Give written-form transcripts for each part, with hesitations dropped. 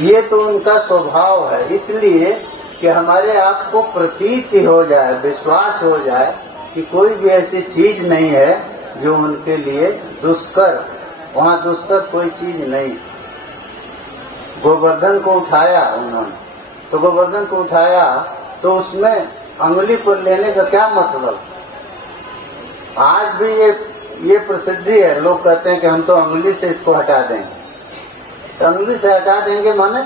ये तो उनका स्वभाव है, इसलिए कि हमारे आँख को प्रतीति हो जाए, विश्वास हो जाए कि कोई भी ऐसी चीज नहीं है जो उनके लिए दुष्कर, वहाँ दुष्कर कोई चीज नहीं। गोवर्धन को उठाया उन्होंने, तो गोवर्धन को उठाया तो उसमें अंगुली को लेने का क्या मतलब। आज भी ये प्रसिद्धि है, लोग कहते हैं कि हम तो अंगुली से इसको हटा देंगे। तो अंगुली से हटा देंगे माने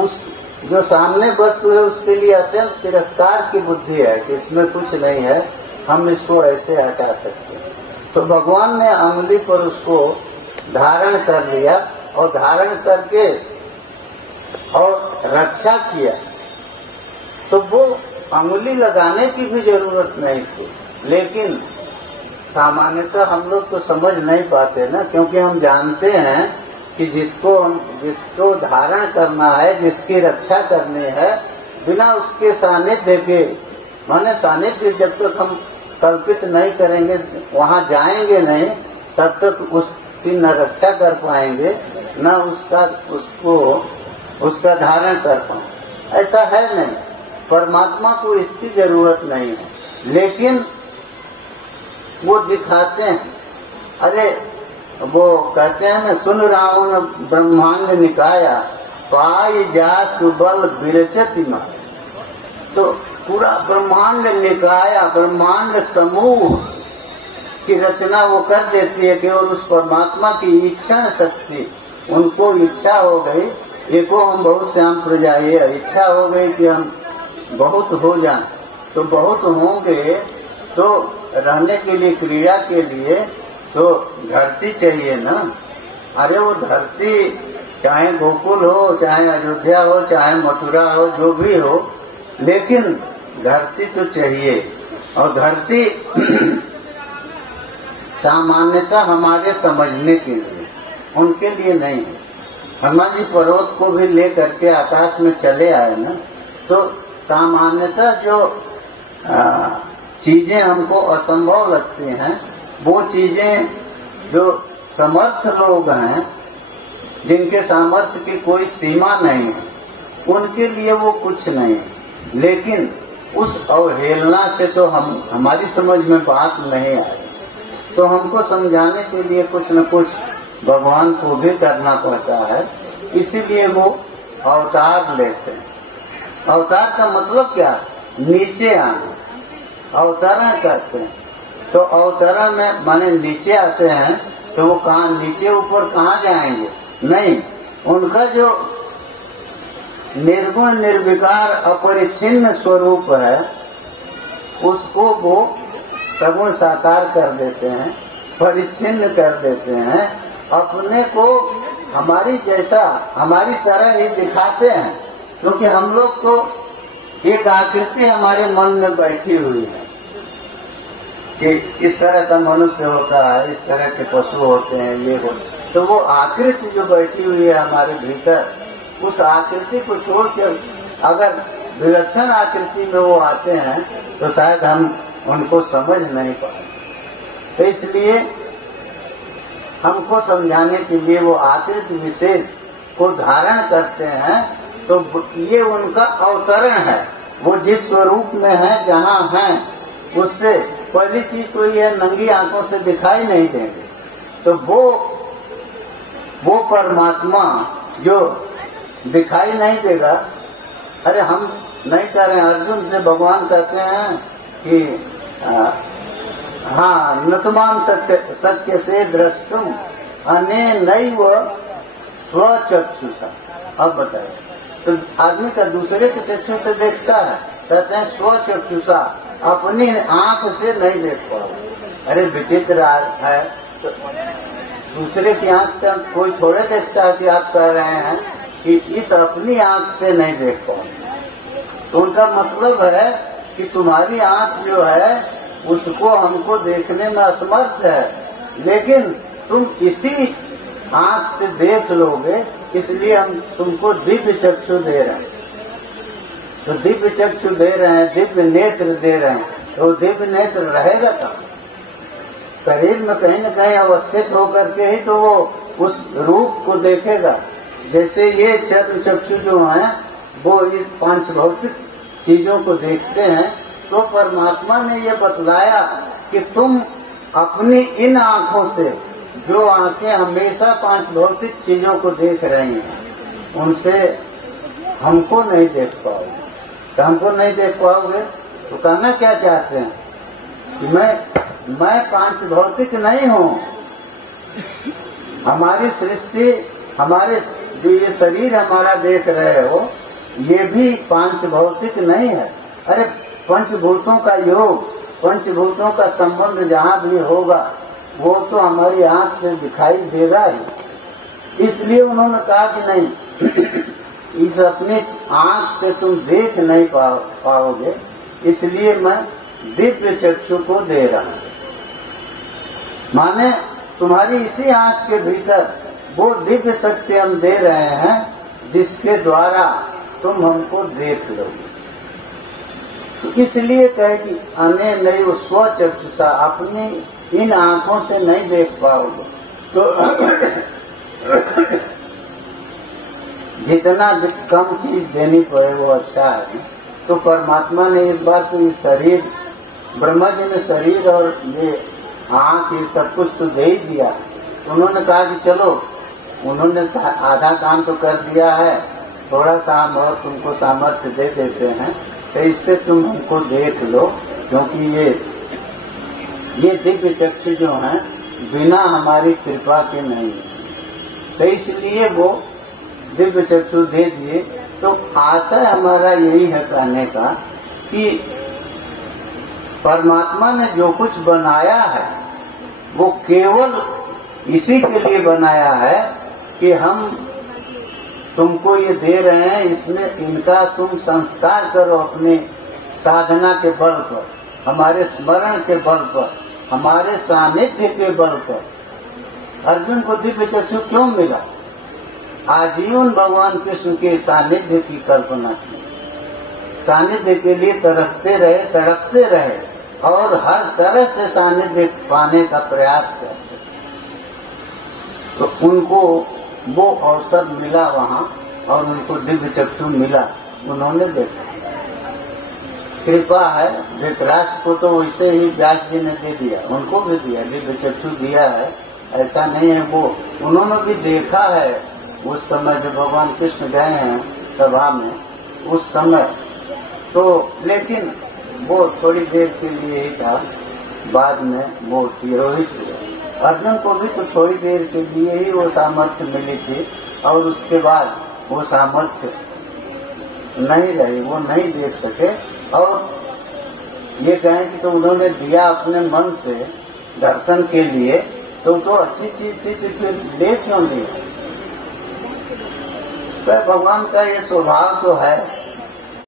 उस जो सामने वस्तु है उसके लिए अत्यंत तिरस्कार की बुद्धि है कि इसमें कुछ नहीं है, हम इसको ऐसे हटा सकते हैं। तो भगवान ने अंगुली पर उसको धारण कर लिया और धारण करके और रक्षा किया। तो वो अंगुली लगाने की भी जरूरत नहीं थी, लेकिन सामान्यतः हम लोग तो समझ नहीं पाते ना, क्योंकि हम जानते हैं कि जिसको धारण करना है, जिसकी रक्षा करनी है, बिना उसके सानिध्य के, माने सानिध्य जब तक हम कल्पित नहीं करेंगे, वहाँ जाएंगे नहीं, तब तक उसकी न रक्षा कर पाएंगे न उसका धारण कर पाएंगे। ऐसा है नहीं, परमात्मा को इसकी जरूरत नहीं है, लेकिन वो दिखाते हैं। अरे वो कहते हैं ना, सुन रावण ब्रह्मांड निकाया पाई जा सुबल विरचति मा। तो पूरा ब्रह्मांड निकाया, ब्रह्मांड समूह की रचना वो कर देती है केवल उस परमात्मा की इच्छा शक्ति। उनको इच्छा हो गई, एको हम बहुत श्याम प्रजा, ये इच्छा हो गई कि हम बहुत हो जाएं। तो बहुत होंगे तो रहने के लिए, क्रीड़ा के लिए तो धरती चाहिए ना। अरे वो धरती चाहे गोकुल हो, चाहे अयोध्या हो, चाहे मथुरा हो, जो भी हो, लेकिन धरती तो चाहिए। और धरती सामान्यतः हमारे समझने के लिए, उनके लिए नहीं है। हनुमान जी पर्वत को भी ले करके आकाश में चले आए ना, तो सामान्यतः जो चीजें हमको असंभव लगती हैं, वो चीजें जो समर्थ लोग हैं, जिनके सामर्थ्य की कोई सीमा नहीं है, उनके लिए वो कुछ नहीं है। लेकिन उस अवहेलना से तो हमारी समझ में बात नहीं आई। तो हमको समझाने के लिए कुछ न कुछ भगवान को भी करना पड़ता है, इसीलिए वो अवतार लेते हैं। अवतार का मतलब क्या? नीचे आना, अवतरण करते हैं। तो अवतरण में माने नीचे आते हैं, तो वो कहाँ नीचे ऊपर कहाँ जाएंगे? नहीं, उनका जो निर्गुण निर्विकार अपरिच्छिन्न स्वरूप है, उसको वो सगुण साकार कर देते हैं, परिच्छिन्न कर देते हैं, अपने को हमारी जैसा, हमारी तरह ही दिखाते हैं। क्योंकि हम लोग को एक आकृति हमारे मन में बैठी हुई है कि इस तरह का मनुष्य होता है, इस तरह के पशु होते हैं, ये होते। तो वो आकृति जो बैठी हुई है हमारे भीतर, उस आकृति को छोड़ के अगर विलक्षण आकृति में वो आते हैं तो शायद हम उनको समझ नहीं पाए। तो इसलिए हमको समझाने के लिए वो आकृति विशेष को धारण करते हैं। तो ये उनका अवतरण है। वो जिस स्वरूप में है, जहाँ है, उससे पहली चीज तो ये नंगी आंखों से दिखाई नहीं देंगे। तो वो परमात्मा जो दिखाई नहीं देगा। अरे हम नहीं कह रहे हैं, अर्जुन से भगवान कहते हैं कि हाँ, नतुमाम सत्य से द्रष्टुम अनेनैव स्वचक्षुषा। अब बताइए, तो आदमी का दूसरे के चक्षु से देखता है, कहते हैं स्वचक्षुषा, अपनी आंख से नहीं देख पाओ। अरे विचित्र है, तो दूसरे की आंख से कोई थोड़े देखता है कि आप कह रहे हैं कि इस अपनी आंख से नहीं देख पाओ। तो उनका मतलब है कि तुम्हारी आंख जो है उसको हमको देखने में असमर्थ है, लेकिन तुम इसी आंख से देख लोगे, इसलिए हम तुमको दिव्य चक्षु दे रहे हैं। तो दिव्य चक्षु दे रहे हैं, दिव्य नेत्र दे रहे हैं, तो दिव्य नेत्र रहेगा कहाँ? शरीर में कहीं न कहीं अवस्थित होकर के ही तो वो उस रूप को देखेगा। जैसे ये चर्म चक्षु जो हैं वो इस पांच भौतिक चीजों को देखते हैं, तो परमात्मा ने ये बतलाया कि तुम अपनी इन आंखों से, जो आंखें हमेशा पांच भौतिक चीजों को देख रही हैं, उनसे हमको नहीं देख पाओगे। तो हमको नहीं देख पाओगे तो कहना क्या चाहते हैं कि मैं पांच भौतिक नहीं हूँ। हमारी सृष्टि, हमारे जो ये शरीर हमारा देख रहे हो, ये भी पांच भौतिक नहीं है। अरे पंचभूतों का योग, पंचभूतों का संबंध जहाँ भी होगा वो तो हमारी आंख से दिखाई देगा ही। इसलिए उन्होंने कहा कि नहीं, इस अपनी आंख से तुम देख नहीं पाओगे, इसलिए मैं दिव्य चक्षु को दे रहा हूं। माने तुम्हारी इसी आंख के भीतर वो दिव्य शक्ति हम दे रहे हैं जिसके द्वारा तुम हमको देख लोगे। तो इसलिए कहे कि अने नहीं स्वचक्षुषा, अपनी इन आंखों से नहीं देख पाओगे। तो जितना कम चीज देनी पड़े वो अच्छा है। तो परमात्मा ने इस बार तो ये शरीर, ब्रह्मा जी ने शरीर और ये आंख, ये सब कुछ तो दे ही दिया। उन्होंने कहा कि चलो, उन्होंने आधा काम तो कर दिया है, थोड़ा सा हम और तुमको सामर्थ्य दे देते हैं, तो इससे तुम हमको देख लो, क्योंकि ये दिव्य चक्षु जो हैं बिना हमारी कृपा के नहीं है। तो इसलिए वो दिव्य चक्षु दे दिए। तो आशय हमारा यही है कहने का कि परमात्मा ने जो कुछ बनाया है वो केवल इसी के लिए बनाया है कि हम तुमको ये दे रहे हैं, इसमें इनका तुम संस्कार करो अपने साधना के बल पर, हमारे स्मरण के बल पर, हमारे सानिध्य के बल पर। अर्जुन को दिव्य चक्षु क्यों मिला? आजीवन भगवान कृष्ण के सानिध्य की कल्पना की, सानिध्य के लिए तरसते रहे, तड़पते रहे और हर तरह से सानिध्य पाने का प्रयास करते। तो उनको वो अवसर मिला वहाँ और उनको दिव्य चक्षु मिला, उन्होंने देखा। कृपा है, धृतराष्ट्र को तो वैसे ही व्यास जी ने दे दिया, उनको भी दिया, दिव्य चक्षु दिया है, ऐसा नहीं है। वो उन्होंने भी देखा है उस समय जब भगवान कृष्ण गए हैं सभा में, उस समय तो, लेकिन वो थोड़ी देर के लिए ही था, बाद में वो तिरोहित हुए। अर्जुन को भी तो थोड़ी देर के लिए ही वो सामर्थ्य मिली थी और उसके बाद वो सामर्थ्य नहीं रही, वो नहीं देख सके। और ये कहें कि तो उन्होंने दिया अपने मन से दर्शन के लिए, तो अच्छी चीज थी, तो फिर ले क्यों लिया? तो भगवान का ये स्वभाव तो है